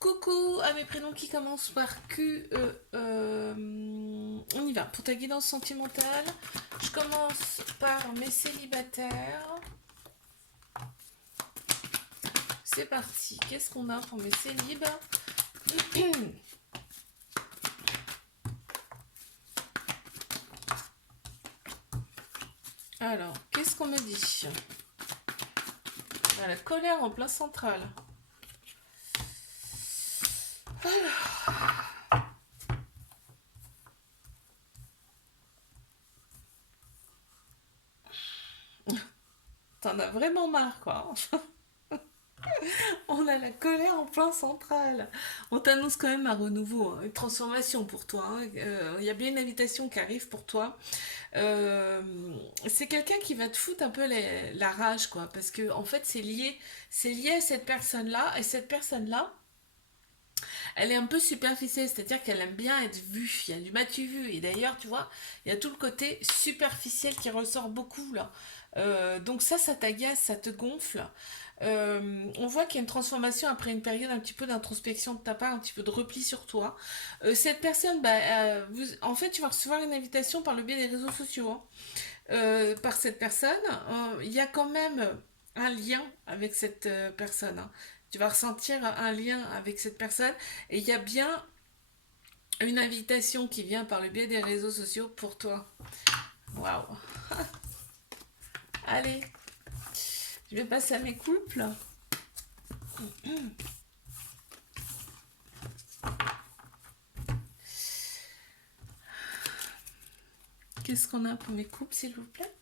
Coucou à mes prénoms qui commencent par Q, on y va. Pour ta guidance sentimentale, je commence par mes célibataires. C'est parti. Qu'est-ce qu'on a pour mes célibes? Alors, qu'est-ce qu'on me dit? La colère en plein central. T'en as vraiment marre, quoi. On a la colère en plein central. On t'annonce quand même un renouveau, hein, une transformation pour toi, hein. Il y a bien une invitation qui arrive pour toi. Euh, c'est quelqu'un qui va te foutre un peu la rage, quoi, parce que en fait c'est lié à cette personne-là, et cette personne-là, elle est un peu superficielle, c'est-à-dire qu'elle aime bien être vue. Il y a du m'as-tu vu, et d'ailleurs, tu vois, il y a tout le côté superficiel qui ressort beaucoup là. Donc ça t'agace, ça te gonfle. On voit qu'il y a une transformation après une période un petit peu d'introspection de ta part, un petit peu de repli sur toi. Cette personne, en fait, tu vas recevoir une invitation par le biais des réseaux sociaux, hein. Par cette personne. Il y a quand même un lien avec cette personne, hein. Tu vas ressentir un lien avec cette personne et il y a bien une invitation qui vient par le biais des réseaux sociaux pour toi. Waouh! Allez, je vais passer à mes couples. Qu'est-ce qu'on a pour mes couples, s'il vous plaît?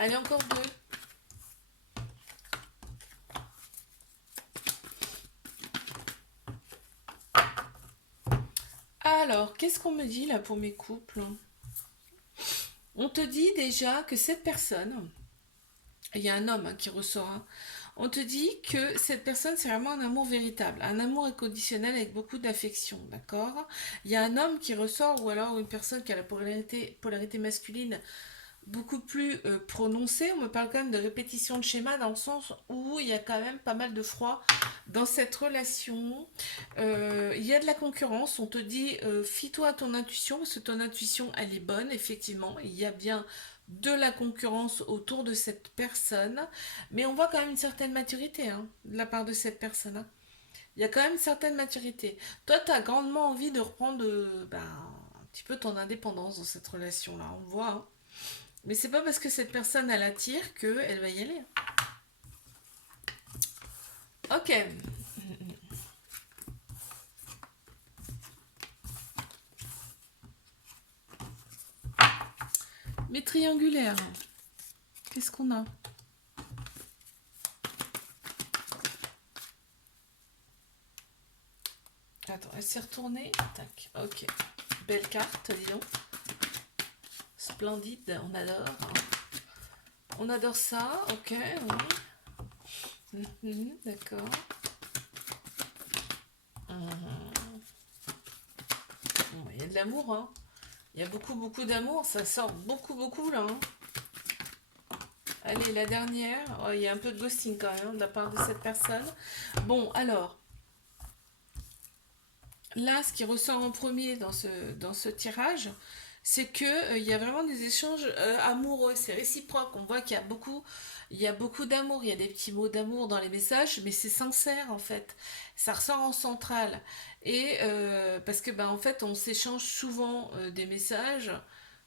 Allez, encore deux. Alors, qu'est-ce qu'on me dit là pour mes couples? On te dit déjà que cette personne, il y a un homme, hein, qui ressort, hein. On te dit que cette personne, c'est vraiment un amour véritable, un amour inconditionnel avec beaucoup d'affection, d'accord? Il y a un homme qui ressort, ou alors une personne qui a la polarité masculine beaucoup plus prononcée. On me parle quand même de répétition de schéma dans le sens où il y a quand même pas mal de froid dans cette relation. Il y a de la concurrence. On te dit, fie-toi à ton intuition, parce que ton intuition, elle est bonne, effectivement. Il y a bien de la concurrence autour de cette personne, mais on voit quand même une certaine maturité, hein, de la part de cette personne, hein. Il y a quand même une certaine maturité. Toi, tu as grandement envie de reprendre un petit peu ton indépendance dans cette relation-là, on le voit, hein. Mais c'est pas parce que cette personne, elle attire qu'elle va y aller. Ok. Mais triangulaire, qu'est-ce qu'on a? Attends, elle s'est retournée. Tac, ok. Belle carte, dis donc. Splendide, on adore. On adore ça, ok, oui. D'accord. Bon, il y a de l'amour, hein. Il y a beaucoup, beaucoup d'amour. Ça sort beaucoup, beaucoup, là, hein. Allez, la dernière. Oh, il y a un peu de ghosting quand même, hein, de la part de cette personne. Bon, alors, là, ce qui ressort en premier dans ce tirage, c'est que il y a vraiment des échanges amoureux, c'est réciproque. On voit il y a beaucoup d'amour, il y a des petits mots d'amour dans les messages, mais c'est sincère en fait. Ça ressort en centrale. Et parce que en fait, on s'échange souvent des messages.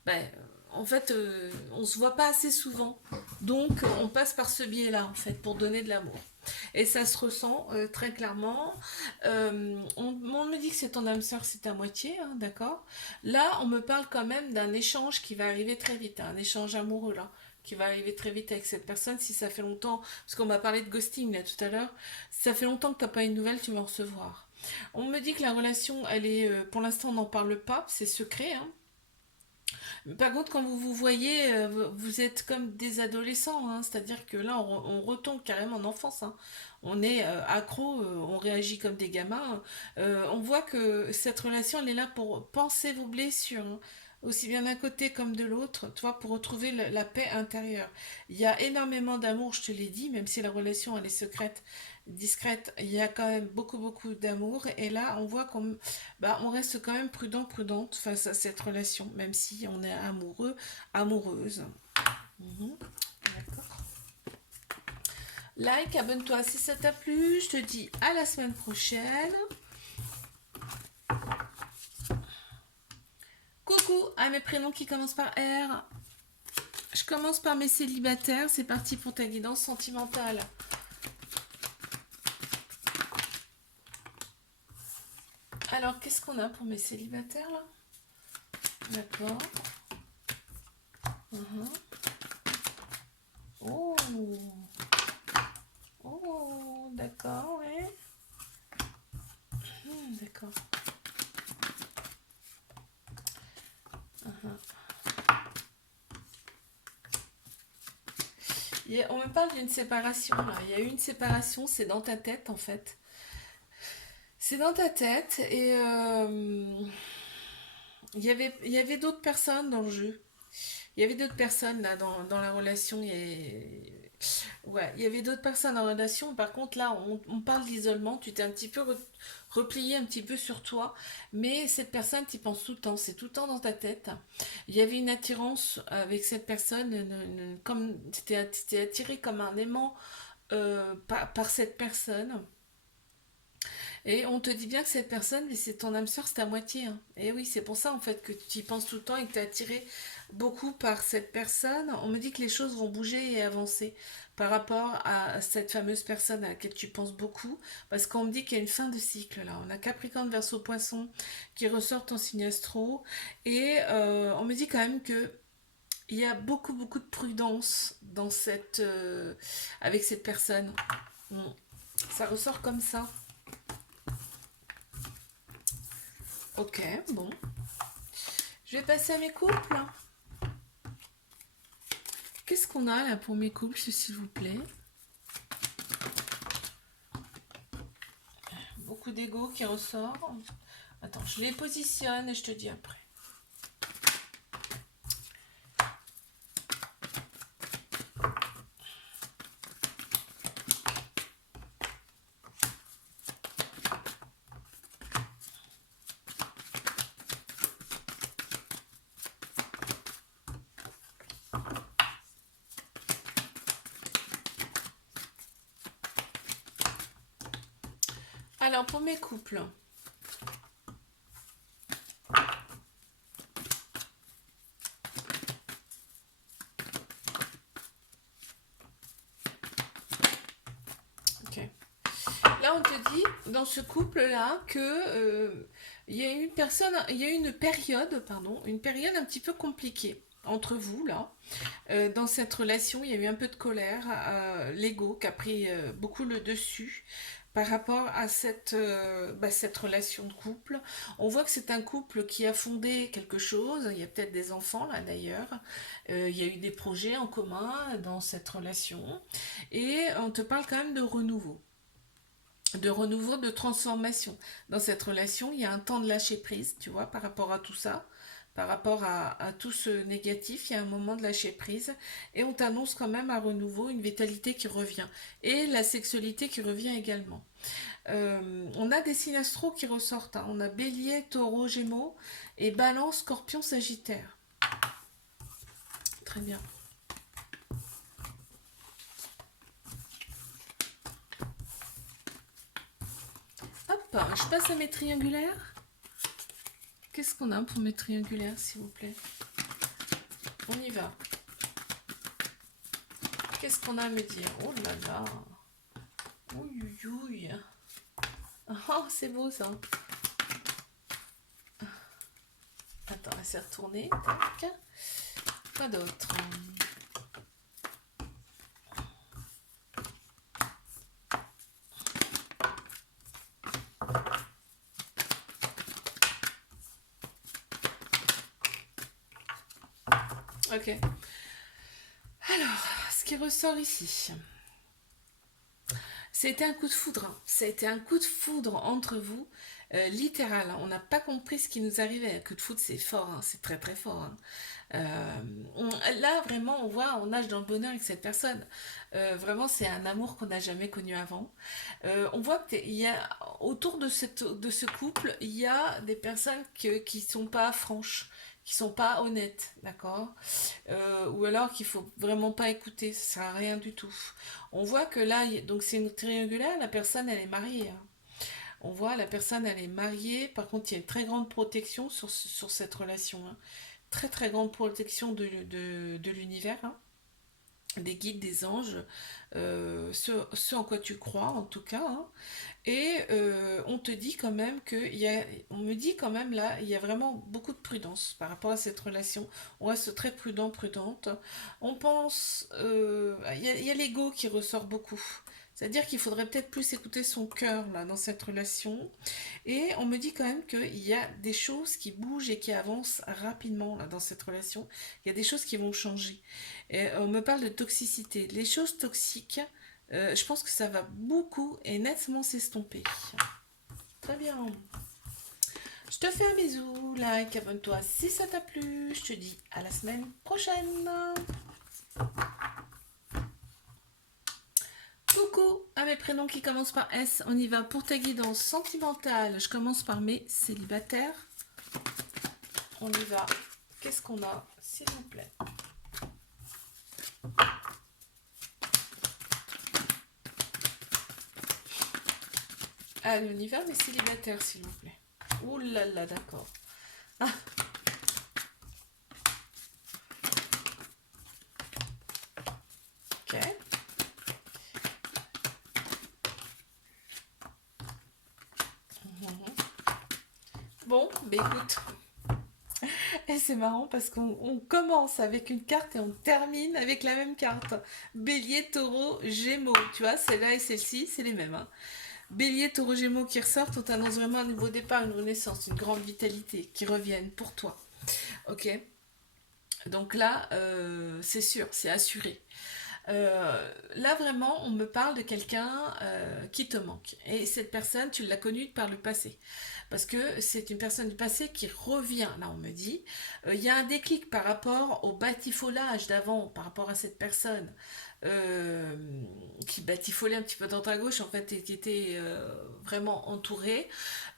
Ben, en fait, on se voit pas assez souvent. Donc, on passe par ce biais-là en fait pour donner de l'amour. Et ça se ressent très clairement. On me dit que c'est ton âme sœur, c'est à moitié, hein, d'accord. Là, on me parle quand même d'un échange qui va arriver très vite, hein, un échange amoureux là, qui va arriver très vite avec cette personne. Si ça fait longtemps, parce qu'on m'a parlé de ghosting là tout à l'heure, si ça fait longtemps que t'as pas une nouvelle, tu vas en recevoir. On me dit que la relation, elle est, pour l'instant, on n'en parle pas, c'est secret, hein. Par contre, quand vous vous voyez, vous êtes comme des adolescents, hein, c'est-à-dire que là, on retombe carrément en enfance, hein. On est accro, on réagit comme des gamins. On voit que cette relation, elle est là pour penser vos blessures, hein, aussi bien d'un côté comme de l'autre, tu vois, pour retrouver la paix intérieure. Il y a énormément d'amour, je te l'ai dit, même si la relation, elle est secrète, discrète, il y a quand même beaucoup, beaucoup d'amour. Et là, on voit qu'on bah, on reste quand même prudent, prudente face à cette relation, même si on est amoureux, amoureuse. Mhm. D'accord. Like, abonne-toi si ça t'a plu. Je te dis à la semaine prochaine. Coucou à mes prénoms qui commencent par R. Je commence par mes célibataires. C'est parti pour ta guidance sentimentale. Alors, qu'est-ce qu'on a pour mes célibataires là? D'accord. Mhm. Oh, oh, d'accord, ouais. D'accord. Mhm. On me parle d'une séparation là. Il y a eu une séparation, c'est dans ta tête en fait. C'est dans ta tête et il y avait d'autres personnes dans le jeu. Il y avait d'autres personnes là dans la relation. Ouais, il y avait d'autres personnes en relation. Par contre, là, on parle d'isolement. Tu t'es un petit peu replié un petit peu sur toi. Mais cette personne, tu y penses tout le temps. C'est tout le temps dans ta tête. Il y avait une attirance avec cette personne. Comme tu t'es attiré comme un aimant par cette personne. Et on te dit bien que cette personne, mais c'est ton âme sœur, c'est ta moitié, hein. Et oui, c'est pour ça en fait que tu y penses tout le temps et que tu es attiré beaucoup par cette personne. On me dit que les choses vont bouger et avancer par rapport à cette fameuse personne à laquelle tu penses beaucoup. Parce qu'on me dit qu'il y a une fin de cycle là. On a Capricorne, Verseau, Poisson qui ressortent en signe astro. Et on me dit quand même que il y a beaucoup, beaucoup de prudence dans avec cette personne. Mm. Ça ressort comme ça. Ok, bon. Je vais passer à mes couples. Qu'est-ce qu'on a là pour mes couples, s'il vous plaît? Beaucoup d'ego qui ressort. Attends, je les positionne et je te dis après. Alors, pour mes couples. Ok. Là, on te dit, dans ce couple-là, que il y a une personne, il y a une période, pardon, une période un petit peu compliquée entre vous, là. Dans cette relation, il y a eu un peu de colère, l'ego qui a pris beaucoup le dessus par rapport à cette relation de couple. On voit que c'est un couple qui a fondé quelque chose, il y a peut-être des enfants là d'ailleurs, il y a eu des projets en commun dans cette relation, et on te parle quand même de renouveau, de transformation. Dans cette relation, il y a un temps de lâcher prise, tu vois, par rapport à tout ça, par rapport à tout ce négatif, il y a un moment de lâcher prise et on t'annonce quand même un renouveau, une vitalité qui revient et la sexualité qui revient également. On a des signes astro qui ressortent, hein. On a Bélier, Taureau, Gémeaux et Balance, Scorpion, Sagittaire. Très bien. Hop, je passe à mes triangulaires. Qu'est-ce qu'on a pour mes triangulaires, s'il vous plaît? On y va. Qu'est-ce qu'on a à me dire? Oh là là. Ouille, ouille. Oh, c'est beau ça. Attends, laisse retourner. Tac. Quoi d'autre? Ok. Alors, ce qui ressort ici, c'était un coup de foudre, hein. Ça a été un coup de foudre entre vous, littéral, hein. On n'a pas compris ce qui nous arrivait. Un coup de foudre, c'est fort, hein. C'est très très fort, hein. Là, vraiment, on voit, on nage dans le bonheur avec cette personne. Vraiment, c'est un amour qu'on n'a jamais connu avant. On voit qu'il y a, autour de ce couple, il y a des personnes qui sont pas franches, qui sont pas honnêtes, d'accord? Ou alors qu'il faut vraiment pas écouter, ça sert à rien du tout. On voit que là, donc c'est une triangulaire, la personne, elle est mariée, hein. On voit, la personne, elle est mariée, par contre, il y a une très grande protection sur cette relation, hein. Très très grande protection de l'univers, hein, des guides, des anges, ce en quoi tu crois en tout cas, hein. Et on te dit quand même on me dit quand même là, il y a vraiment beaucoup de prudence par rapport à cette relation. On reste très prudent, prudente. On pense, il y a l'ego qui ressort beaucoup. C'est-à-dire qu'il faudrait peut-être plus écouter son cœur là dans cette relation. Et on me dit quand même qu'il y a des choses qui bougent et qui avancent rapidement là, dans cette relation. Il y a des choses qui vont changer. Et on me parle de toxicité. Les choses toxiques, je pense que ça va beaucoup et nettement s'estomper. Très bien. Je te fais un bisou, like, abonne-toi si ça t'a plu. Je te dis à la semaine prochaine. Coucou à mes prénoms qui commencent par S. On y va pour ta guidance sentimentale. Je commence par mes célibataires. On y va. Qu'est-ce qu'on a, s'il vous plaît? Allez, on y va, mes célibataires, s'il vous plaît. Ouh là là, d'accord. Ah, ok. Mhm. Bon, bah écoute. Et c'est marrant parce qu'on commence avec une carte et on termine avec la même carte. Bélier, taureau, gémeaux. Tu vois, celle-là et celle-ci, c'est les mêmes, hein. Bélier, taureau, gémeaux qui ressortent, on t'annonce vraiment un nouveau départ, une renaissance, une grande vitalité qui reviennent pour toi. Ok. Donc là, c'est sûr, c'est assuré. Là vraiment, on me parle de quelqu'un qui te manque. Et cette personne, tu l'as connue par le passé. Parce que c'est une personne du passé qui revient, là on me dit. Il y a un déclic par rapport au batifolage d'avant, par rapport à cette personne euh, qui batifolait un petit peu dans ta gauche, en fait, et qui était vraiment entourée.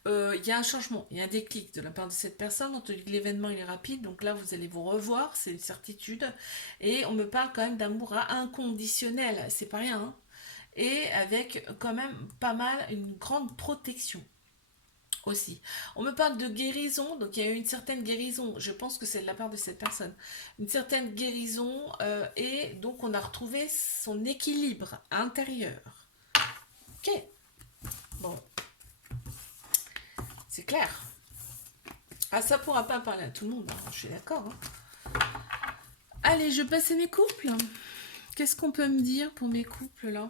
Il y a un changement, il y a un déclic de la part de cette personne. On te dit que l'événement il est rapide, donc là vous allez vous revoir, c'est une certitude. Et on me parle quand même d'amour inconditionnel, c'est pas rien, hein. Et avec quand même pas mal, une grande protection aussi. On me parle de guérison, donc il y a eu une certaine guérison, je pense que c'est de la part de cette personne. Une certaine guérison, et donc on a retrouvé son équilibre intérieur. Ok, bon, c'est clair. Ah, ça pourra pas parler à tout le monde, hein, je suis d'accord, hein. Allez, je passe à mes couples. Qu'est-ce qu'on peut me dire pour mes couples là?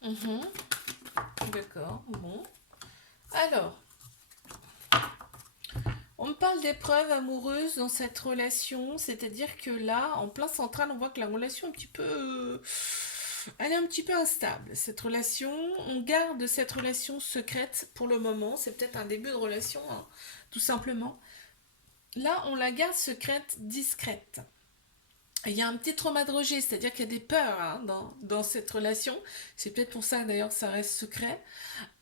Mhm, d'accord, bon. Alors, on me parle d'épreuves amoureuses dans cette relation, c'est-à-dire que là, en plein central, on voit que la relation est un petit peu, elle est un petit peu instable. Cette relation, on garde cette relation secrète pour le moment. C'est peut-être un début de relation, hein, tout simplement. Là, on la garde secrète, discrète. Il y a un petit trauma de rejet, c'est-à-dire qu'il y a des peurs, hein, dans cette relation. C'est peut-être pour ça d'ailleurs que ça reste secret.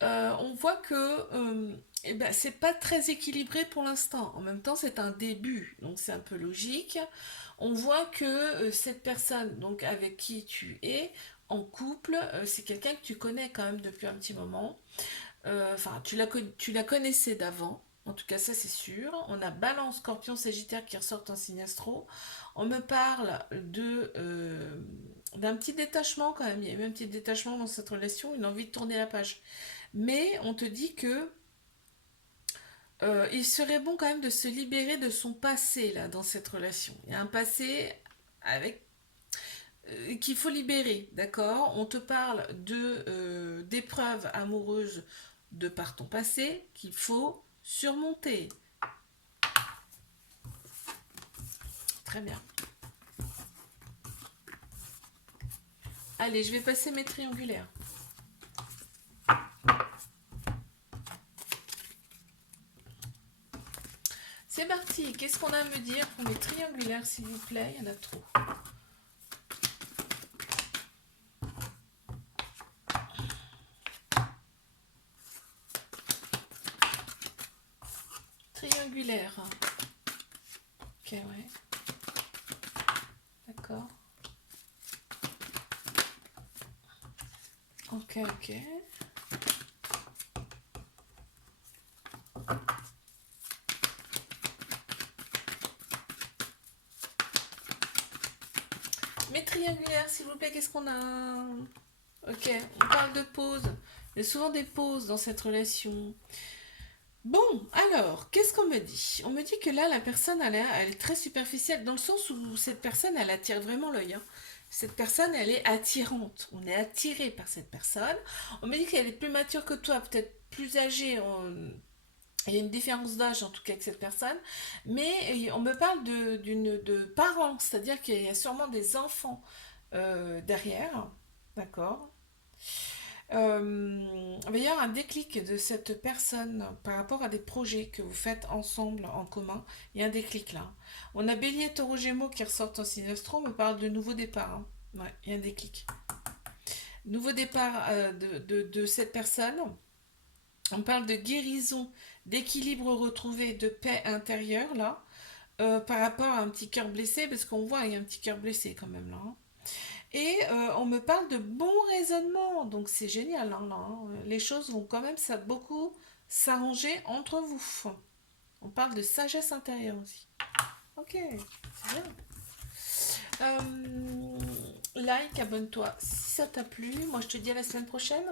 On voit que eh ben, c'est pas très équilibré pour l'instant. En même temps, c'est un début, donc c'est un peu logique. On voit que cette personne, donc avec qui tu es en couple, c'est quelqu'un que tu connais quand même depuis un petit moment. Enfin, tu la connaissais d'avant. En tout cas, ça c'est sûr. On a Balance, Scorpion, Sagittaire qui ressortent en signe astro. On me parle d'un petit détachement quand même. Il y a eu un petit détachement dans cette relation, une envie de tourner la page. mais on te dit que il serait bon quand même de se libérer de son passé là dans cette relation. Il y a un passé avec qu'il faut libérer, d'accord? On te parle de d'épreuves amoureuses de par ton passé qu'il faut surmonter. Très bien. Allez, je vais passer mes triangulaires. C'est parti. Qu'est-ce qu'on a à me dire pour mes triangulaires, s'il vous plaît? Il y en a trop. Triangulaire. Ok, ouais. D'accord. Ok, ok. Mes triangulaires, s'il vous plaît, qu'est-ce qu'on a? Ok, on parle de pause. Il y a souvent des pauses dans cette relation. Bon, alors, qu'est-ce qu'on me dit? On me dit que là, la personne, elle est très superficielle, dans le sens où cette personne, elle attire vraiment l'œil, hein. Cette personne, elle est attirante. On est attiré par cette personne. On me dit qu'elle est plus mature que toi, peut-être plus âgée. Il y a une différence d'âge, en tout cas, avec cette personne. Mais on me parle de parents, c'est-à-dire qu'il y a sûrement des enfants derrière. D'accord? Il va y avoir un déclic de cette personne par rapport à des projets que vous faites ensemble, en commun. Il y a un déclic là. On a Bélier, Taureau, Gémeaux qui ressortent en signe astro, on me parle de nouveau départ, hein. Ouais, il y a un déclic. Nouveau départ de cette personne. On parle de guérison, d'équilibre retrouvé, de paix intérieure là, par rapport à un petit cœur blessé, parce qu'on voit il y a un petit cœur blessé quand même là, hein. Et on me parle de bon raisonnement, donc c'est génial, hein, là, hein. Les choses vont quand même ça beaucoup s'arranger entre vous. On parle de sagesse intérieure aussi. Ok, c'est bien. Like, abonne-toi si ça t'a plu. Moi je te dis à la semaine prochaine.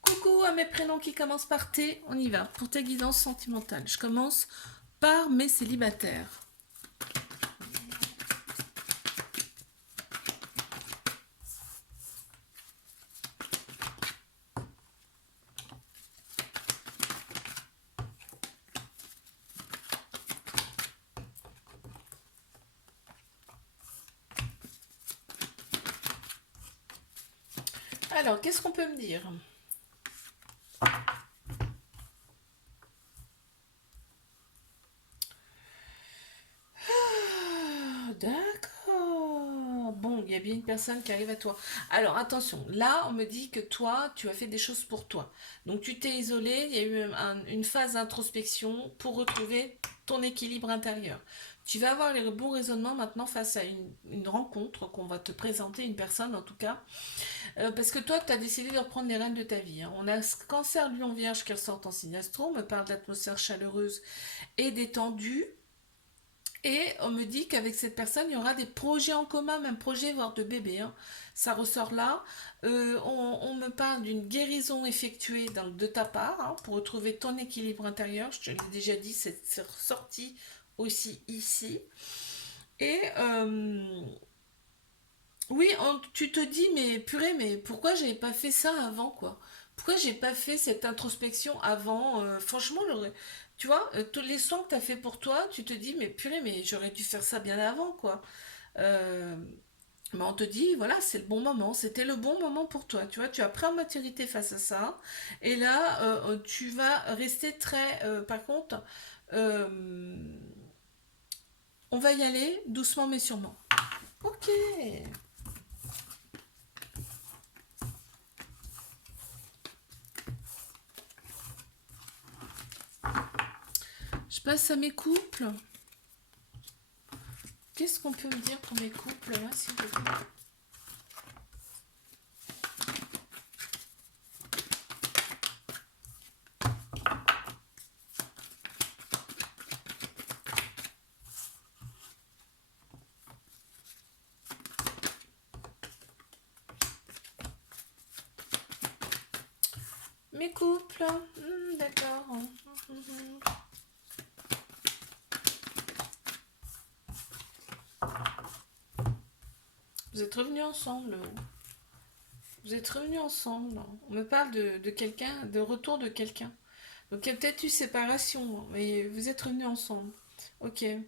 Coucou à mes prénoms qui commencent par T. On y va pour ta guidance sentimentale. Je commence par mes célibataires. Alors, qu'est-ce qu'on peut me dire? Ah, d'accord. Bon, il y a bien une personne qui arrive à toi. Alors, attention, là, on me dit que toi, tu as fait des choses pour toi. Donc, tu t'es isolé, il y a eu une phase d'introspection pour retrouver ton équilibre intérieur. Tu vas avoir les bons raisonnements maintenant face à une rencontre qu'on va te présenter, une personne en tout cas. Parce que toi, tu as décidé de reprendre les rênes de ta vie, hein. On a ce cancer lion vierge qui ressort en signe astro, on me parle d'atmosphère chaleureuse et détendue. Et on me dit qu'avec cette personne, il y aura des projets en commun, même projets, voire de bébé, hein. Ça ressort là. On me parle d'une guérison effectuée de ta part, hein, pour retrouver ton équilibre intérieur. Je te l'ai déjà dit, c'est ressorti aussi ici. Et oui, tu te dis, mais purée, mais pourquoi j'avais pas fait ça avant, quoi? Pourquoi j'ai pas fait cette introspection avant? Franchement, tu vois, tous les soins que tu as fait pour toi, tu te dis, mais purée, mais j'aurais dû faire ça bien avant, quoi. Euh, mais on te dit, voilà, c'est le bon moment, c'était le bon moment pour toi, tu vois, tu as pris en maturité face à ça, et là, tu vas rester très, par contre, euh, on va y aller doucement mais sûrement. Ok. Je passe à mes couples. Qu'est-ce qu'on peut me dire pour mes couples là, s'il vous plaît? Mes couples. D'accord. Vous êtes revenus ensemble. Vous êtes revenus ensemble. On me parle de quelqu'un, de retour de quelqu'un. Donc il y a peut-être eu séparation, mais vous êtes revenus ensemble. Ok. Et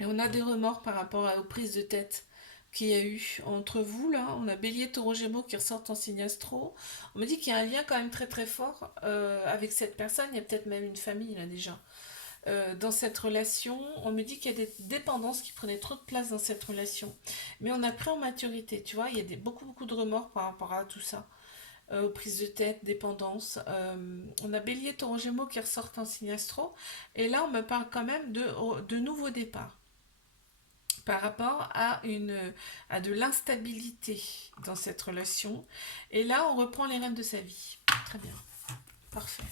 on a des remords par rapport aux prises de tête qu'il y a eu entre vous là. On a Bélier, Taureau, Gémeaux qui ressortent en signe astro. On me dit qu'il y a un lien quand même très très fort avec cette personne. Il y a peut-être même une famille là déjà. Dans cette relation, on me dit qu'il y a des dépendances qui prenaient trop de place dans cette relation. Mais on a pris en maturité, tu vois, il y a beaucoup beaucoup de remords par rapport à tout ça. Aux prises de tête, dépendance. On a Bélier, Taureau, Gémeaux qui ressortent en signe astro. Et là, on me parle quand même de nouveaux départs par rapport à de l'instabilité dans cette relation. Et là, on reprend les rênes de sa vie. Très bien. Parfait.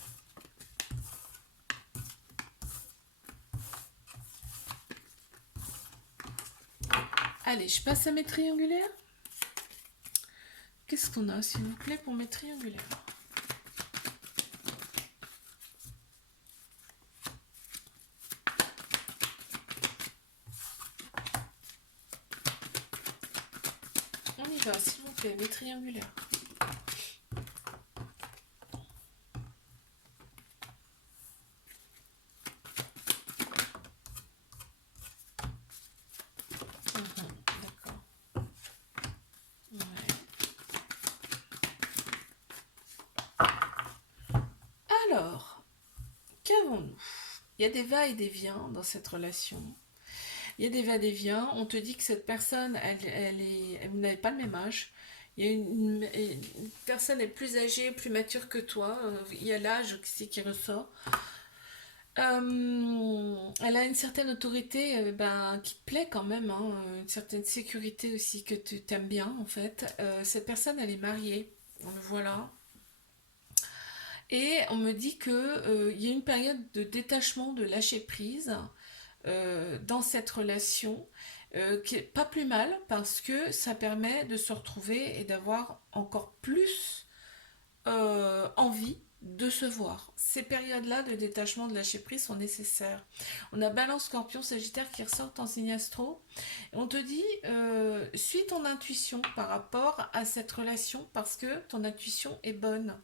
Allez, je passe à mes triangulaires. Qu'est-ce qu'on a, s'il vous plaît, pour mes triangulaires? On y va, s'il vous plaît, mes triangulaires. D'accord. Ouais. Alors, qu'avons-nous? Il y a des va et des viens dans cette relation. Il y a des va-et-vient. On te dit que cette personne, vous n'avez pas le même âge. Il y a une personne est plus âgée, plus mature que toi. Il y a l'âge qui ressort. Elle a une certaine autorité qui te plaît quand même, hein, une certaine sécurité aussi que tu t'aimes bien en fait. Cette personne, elle est mariée. Voilà. Et on me dit que il y a une période de détachement, de lâcher prise dans cette relation qui est pas plus mal parce que ça permet de se retrouver et d'avoir encore plus envie de se voir. Ces périodes-là de détachement, de lâcher prise sont nécessaires. On a Balance, Scorpion, Sagittaire qui ressortent en signe astro. Et on te dit, suis ton intuition par rapport à cette relation parce que ton intuition est bonne.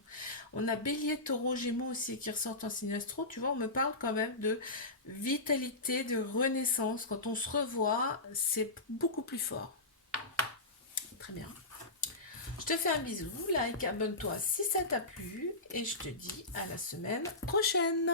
On a Bélier, Taureau, Gémeaux aussi qui ressortent en signe astro. Tu vois, on me parle quand même de vitalité, de renaissance. Quand on se revoit, c'est beaucoup plus fort. Très bien. Je te fais un bisou, like, abonne-toi si ça t'a plu et je te dis à la semaine prochaine.